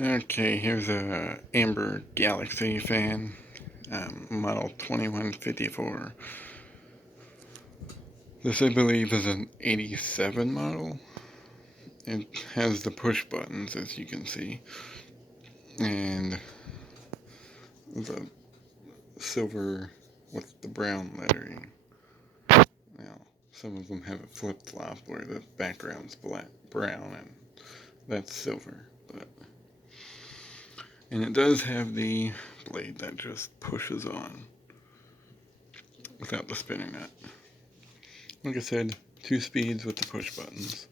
Okay, here's a Amber Galaxy fan, model 2154. This, I believe, is an 87 model. It has the push buttons, as you can see, and the silver with the brown lettering. Now, some of them have a flip-flop where the background's brown, and that's silver. And it does have the blade that just pushes on without the spinning nut. Like I said, 2 speeds with the push buttons.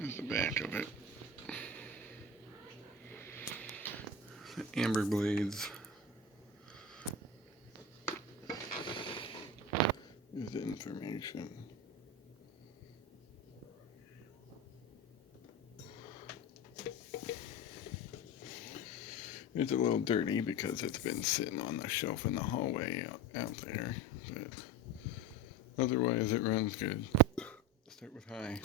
There's the back of it. Amber blades. Here's the information. It's a little dirty because it's been sitting on the shelf in the hallway out there, but otherwise it runs good. Start with high.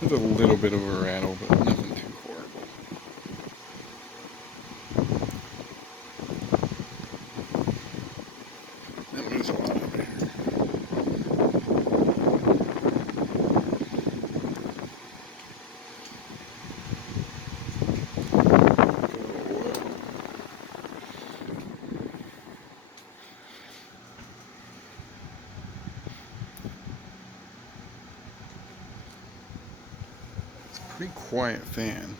There's a little bit of a rattle, but nothing too horrible. That was a lot of air. It's a pretty quiet fan.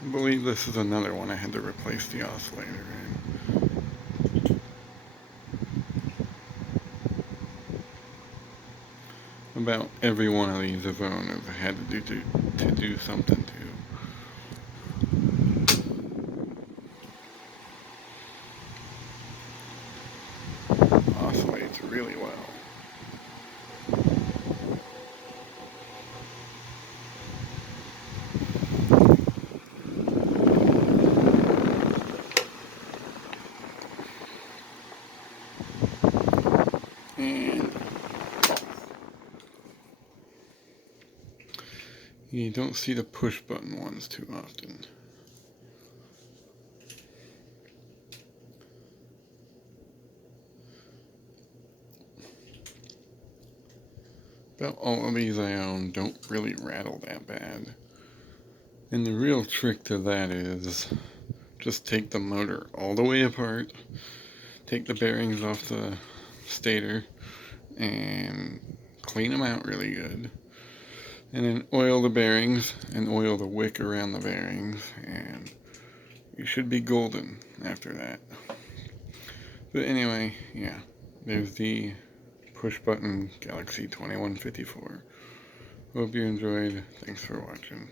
I believe this is another one I had to replace the oscillator in. About every one of these I've owned I've had to do something to. Oscillates really well. And you don't see the push button ones too often. About all of these I own don't really rattle that bad. And the real trick to that is just take the motor all the way apart, take the bearings off the stator, and clean them out really good. And then oil the bearings and oil the wick around the bearings, and you should be golden after that. But anyway, yeah, there's the push button Galaxy 2154. Hope you enjoyed. Thanks for watching.